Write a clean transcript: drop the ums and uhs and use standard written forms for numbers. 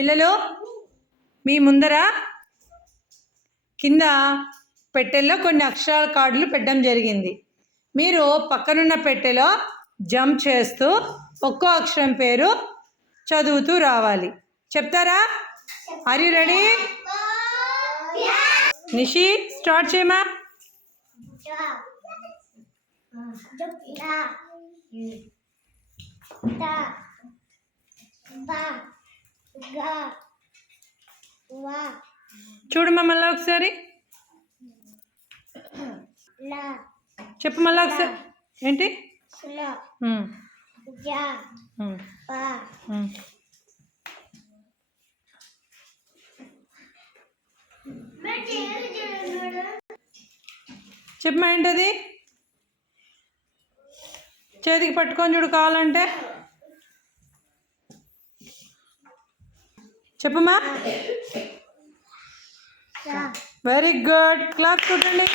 పిల్లలు మీ ముందర కింద పెట్టెల్లో కొన్ని అక్షరాల కార్డులు పెట్టడం జరిగింది. మీరు పక్కనున్న పెట్టెలో జంప్ చేస్తూ ఒక్కో అక్షరం పేరు చదువుతూ రావాలి. చెప్తారా? Are you ready? Nishi start చేయమా. చూడు మళ్ళీ ఒకసారి చెప్పు. మళ్ళీ ఒకసారి ఏంటి? చెప్పమా ఏంటది? చేతికి పట్టుకొని చూడు కావాలంటే. చెప్పమ్మా. Very good. క్లాస్ కొట్టండి.